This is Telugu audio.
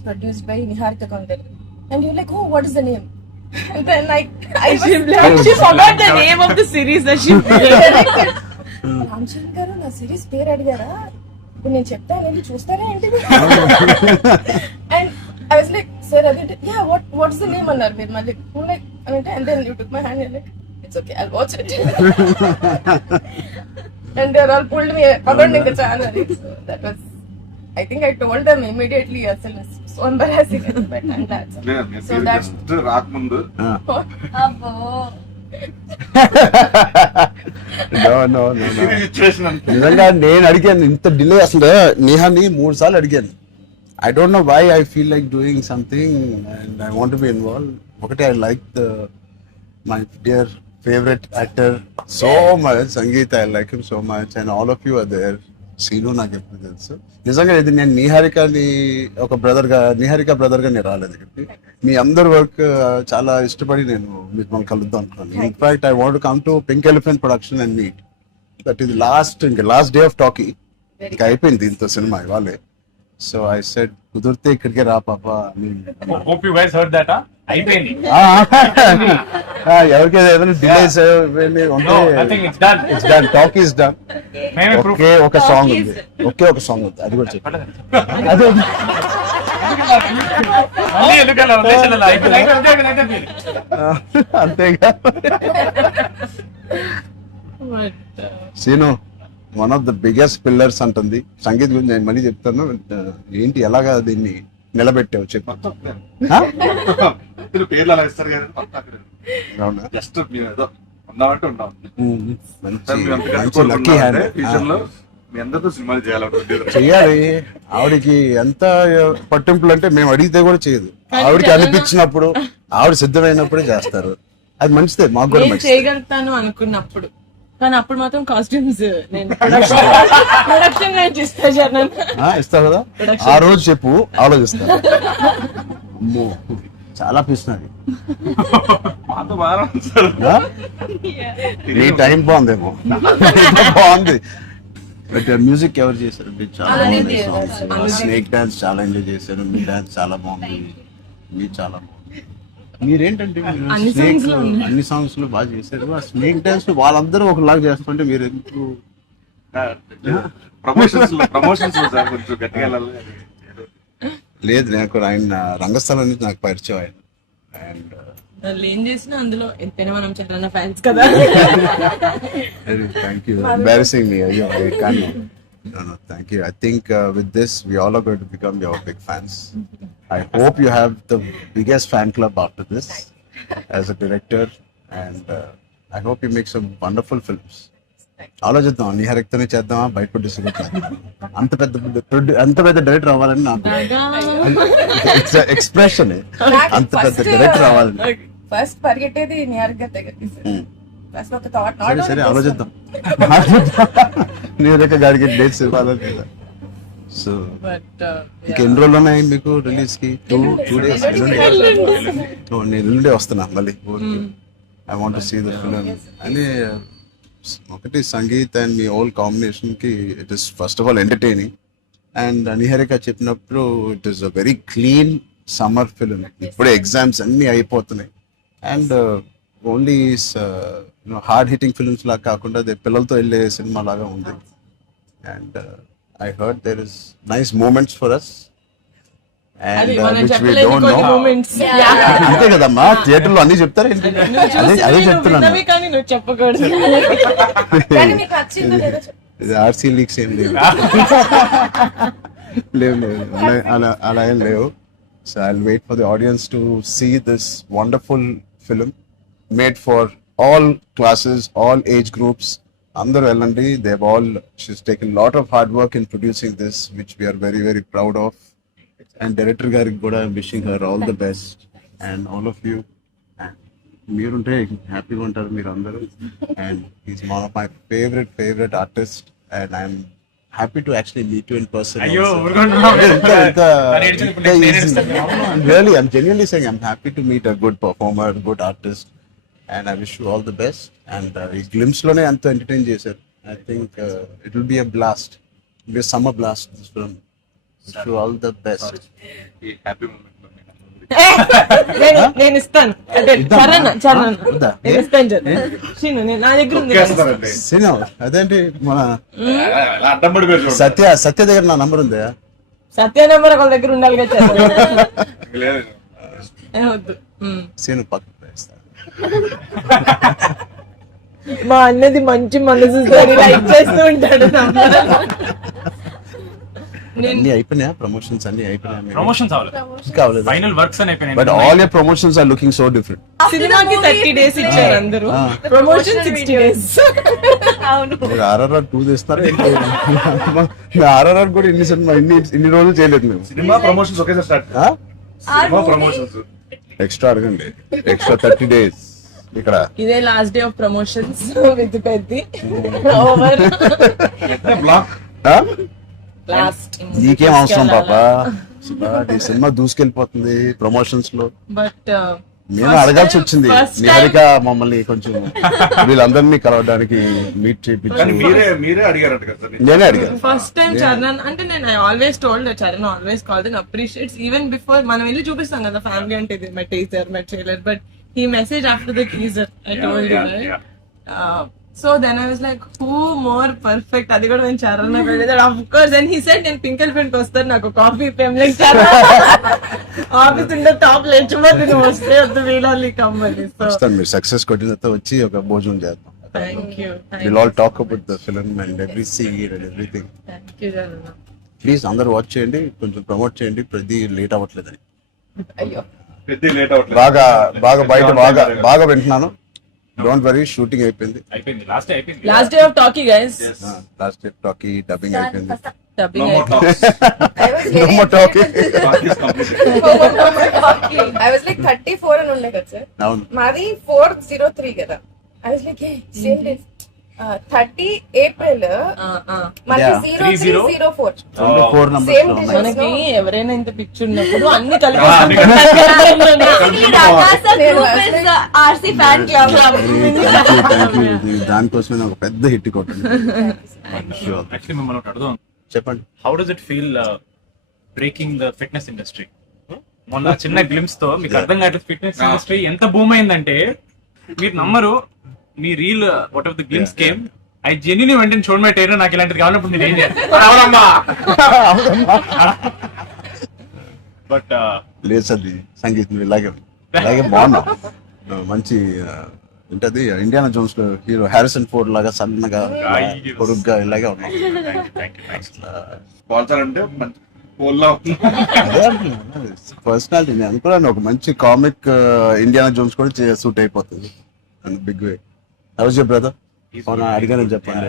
produced by Niharika Kondal. And you're like, oh, what is the name? And then she forgot the name of the series that she made. Ramachandra గారు నా సిరీస్ పేరు అడిగారా, ఇప్పుడు నేను చెప్తాను వెళ్ళి చూస్తారా ఏంటి? And I was like sir అది యా వాట్స్ ద నేమ్ అన్నారు మీరు మళ్ళీ లైక్ అంటే and then you took my hand like it's okay I'll watch it and they are all pulled me about ఇంకా చాలా that was I think I told them immediately అసలు so embarrassing but and that's so that's రాకముందు అబ్బో No. నిజంగా నేను అడిగాను ఇంత డిలే అసలు నేహాని 3 సార్లు అడిగాను. I don't know why I feel like doing something and I want be involve. ఒకటి I like my dear favourite actor so much, Sangeeth I like him so much and all of you are there. Seenu నాకు ఎప్పుడు తెలుసు. నిజంగా ఇది నేను నిహారిక బ్రదర్ గా నేను రాలేదు ఇక్కడికి. మీ అందరి వర్క్ చాలా ఇష్టపడి నేను మిమ్మల్ని కలుద్దాం అనుకున్నాను. In fact I want come to pink elephant production and meet. That ఇది లాస్ట్ డే ఆఫ్ టాకీ. ఇంకా అయిపోయింది దీంతో సినిమా ఇవాళే. సో ఐ సెడ్ కుదిరితే ఇక్కడికే రా పాప. Hope you guys heard that, huh? అయిపోయింది. ఎవరికైనా ఏదైనా delays it's done talk is done. ఒక సాంగ్ ఉంది, ఒక సాంగ్ ఉంది, అది కూడా చెప్పండి. అంతేగా Seenu one of the biggest pillars అంటుంది. సంగీత్ గురించి నేను మళ్ళీ చెప్తాను. ఏంటి ఎలాగా దీన్ని నిలబెట్టావు చెప్పు. పేర్లు అలా ఇస్తారు కదా, అవునా? జస్ట్ ఏదో ఉన్నామంటే ఉన్నాం. మంచి లక్కీ హ్యాండ్. ఫ్యూచర్ లో మీ అందరితో సినిమాలు చేయాలనుకుంటే చెయ్యాలి. ఆవిడకి ఎంత పట్టింపులు అంటే మేము అడిగితే కూడా చేయదు. ఆవిడకి అనిపించినప్పుడు ఆవిడ సిద్ధమైనప్పుడే చేస్తారు. అది మంచిదే, మాకు కూడా మంచిది. చేయగలుగుతాను అనుకున్నప్పుడు, కానీ అప్పుడు మాత్రం కాస్ట్యూమ్స్ నేను ప్రొడక్షన్ ఇస్తావు కదా, ఆ రోజు చెప్పు, ఆలోచిస్తా. అమ్మో చాలా పిస్తున్నది. మాతో బాగా ఈ టైం బాగుందేమో, బాగుంది. బట్ మ్యూజిక్ ఎవరు చేశారు? చాలా బాగుంది. స్నేక్ డాన్స్ చాలా ఎంజాయ్ చేశారు. మీ డాన్స్ చాలా బాగుంది. మీ చాలా బాగుంది. మీరేంటంటే అన్ని సాంగ్స్ లో బాగా చేశారు. ఆ స్నేక్ డాన్స్ వాళ్ళందరూ ఒకలాగా చేస్తుంటే మీరు ఎందుకు? ప్రమోషన్స్ కొంచెం గట్టిగా వెళ్ళాలి. లేదు, నాకు ఆయన రంగస్థలం నుంచి నాకు పరిచయం ఆయన. అండ్ ఏం చేసినా అందులో ఎంతైనా మనం చాలా ఫ్యాన్స్ కదా. Thank you. ఎంబారసింగ్ మీ. అయ్యో I can't. No, thank you. I think with this we all are going to become your big fans. I hope you have the biggest fan club after this as a director, and I hope you make some wonderful films. ఆలోచిద్దాం, నిహారికతోనే చేద్దామా, బయట ప్రొడ్యూసర్ అంత పెద్ద డైరెక్టర్ అవ్వాలని నాకు ఎక్స్ప్రెషన్. అంత పెద్ద డైరెక్టర్ అవ్వాలని ఫస్ట్ పరిగెట్టేది నిహారిక దగ్గరికి. సరే ఆలోచిద్దాం. నిహారిక గారికి డేట్స్ ఇవ్వాలని. సో ఇంకెన్ని రోజులు ఉన్నాయి మీకు రిలీజ్ కి? 2 days. నేను ఎల్లుండే వస్తున్నా మళ్ళీ. I want to see the film. అని ఒకటి సంగీత్ అండ్ మీ ఓల్ కాంబినేషన్ కి it is first of all entertaining. And Niharika చెప్పినప్పుడు it is a very clean summer film. ఇప్పుడే ఎగ్జామ్స్ అన్ని అయిపోతున్నాయి. And only hard hitting films లాగా కాకుండా పిల్లలతో వెళ్ళే సినిమా లాగా ఉంది. And I heard there is nice moments for us. అంతే కదమ్మా, థియేటర్ లో అన్ని చెప్తారు. అదే చెప్తున్నాను. ఇది ఆర్సీ లీక్స్ ఏం లేవు. అలా ఏం లేవు. So I will wait for the audience to see this wonderful film made for all classes, all age groups. అందరూ వెళ్ళండి. she's taken a lot of hard work in producing this, which we are very very proud of. And director గారికి కూడా wishing her all the best, and all of you. మీరుంటే హ్యాపీగా ఉంటారు మీరు అందరూ. And he's one of my favorite artists, and I'm happy to actually meet you in person. Really, I'm genuinely saying I'm happy to meet a good performer, good artist. And I wish you all the best. And ఈ glimpse లోనే అంత ఎంటర్టైన్ చేశారు. I think it will be a blast. It will be a summer blast, this film. Wish you all the best. ఈ హ్యాపీ మూమెంట్ నేను ఇస్తాను అదే ఇద్దామా? చరణ్ వద్దా? నేను ఇస్తాను చరణ్ శ్రీను నా దగ్గర ఉంది తొక్కేస్తారండి. సినిమా అదేంటి మన అలా అడ్డం పడిపోయారు చూడండి. సత్య దగ్గర నా నంబర్ ఉందా? సత్య నెంబర్ ఒకళ్ళ దగ్గర ఉండాలి కదా చరణ్. లేదు. వద్దు. సీను పక్కన వేస్తా. మా అన్నది మంచి మనసు లైక్ చేస్తూ ఉంటాడు number. అన్ని అయిపోయినాయా? ప్రమోషన్స్ అన్ని అయిపోయినాయా? ప్రమోషన్స్ అవ్వలేదు, కావలేదు. ఫైనల్ వర్క్స్ అని అయిపోయినాయి. But all your promotions are looking so different. సినిమాకి 30 days ఇచ్చారు అందరూ, ప్రమోషన్ 60 days. అవును. మీరు RRR 2 తీస్తారా? RRR కూడా ఇన్ని రోజులు చేయలేదు మేము. సినిమా ప్రమోషన్స్ ఒకేసారి స్టార్ట్. ఆ? సినిమా ప్రమోషన్స్ ఎక్స్ట్రా అడగండి. ఎక్స్ట్రా 30 days ఇక్కడ. ఇదే last day of promotions with Peddi over block. ఆ? లాస్ట్. నీకేం అవసరం పాపా? ఈ సినిమా దూసుకెళ్ళిపోతుంది ప్రమోషన్స్ లో. బట్ నేను అడగాల్సి వచ్చింది. నిహారిక మమ్మల్ని కొంచెం వీళ్ళందరినీ కలవడానికి మీట్ కానీ చేయించి మీరే అడిగారంట కదా సార్. నేనే అడిగాను. ఫస్ట్ టైం చరణ్ అంటే నేను I always told Charan always called and appreciates even before మనం వెళ్ళి చూపిస్తాం కదా ఫ్యామిలీ అంటే ఇది my teaser my trailer but he message after the teaser I told you so then I was like who more perfect. అది కూడా నేను Charan of course and he said నేను పింకల్ పెయింట్ వస్తాను నాకు కాఫీ ఫేమ్లెక్ ఆఫీస్ ఉండే టాప్ లేచిపోతే నువ్వు వస్తే వద్దు వీళ్ళని కమ్మని. సో వస్తాను. మీరు సక్సెస్ కొట్టిన తర్వాత వచ్చి ఒక భోజనం చేద్దాం. Thank you will all talk about the film and every scene and everything. Charan. Please అందరూ వాచ్ చేయండి, కొంచెం ప్రమోట్ చేయండి. ప్రతి లేట్ అవ్వట్లేదని అయ్యో. పెద్ద లేట్ అవ్వట్లేదు. బాగా బయట బాగా వింటున్నాను. డోంట్ వరీ, షూటింగ్ అయిపోయింది. అయిపోయింది, లాస్ట్ డే అయిపోయింది. Last day of talkie guys. Last talkie dubbing అయిపోయింది. Dubbing No more talks. I was No very more talking. Talk is completed. I was like 34 అని ఉండే కదా సార్. అవును. మాది 403 కదా. I was like, hey, same days. 30 April మనకి Yeah. 0304. రెండు 4 numbers Same లో day. ఉన్నాయి. మనకి ఎవరైనా ఇంత పిక్చర్ ఉన్నప్పుడు అన్ని అన్ని RC fan club. Thank you. దానికోసమే నాకు ఒక పెద్ద హిట్ కొట్టండి. యాక్చువల్లీ మిమ్మల్ని ఒకటి అడుగుదాం. చెప్పండి. How does it feel breaking the fitness industry? మొన్న చిన్న గ్లిమ్స్ తో మీకు అర్థం కావట్లేదు ఫిట్నెస్ ఇండస్ట్రీ ఎంత బూమ్ అయిందంటే మీరు నమ్మరు. మీ reel what of the glimpse came I genuinely వెంటనే చూడమే టైర్ నాకు ఇలాంటిది కావాలన్నప్పుడు నేను ఏం చేయాలి? అవునమ్మా. బట్ లేదు సార్, సంగీతం ఇలాగే బాగున్నాం. మంచి ఏంటది ఇండియానా జోన్స్ లో హీరో హ్యారిసన్ ఫోర్డ్ లాగా సన్నగా పొరుగ్గా ఇలాగే ఉన్నాం. స్పాన్సర్ అంటే మంచి పోల్లా పర్సనాలిటీ నేను అనుకున్నాను. ఒక మంచి కామిక్ ఇండియానా జోన్స్ కూడా సూట్ అయిపోతుంది big way. How's your brother? అడిగానని చెప్పండి.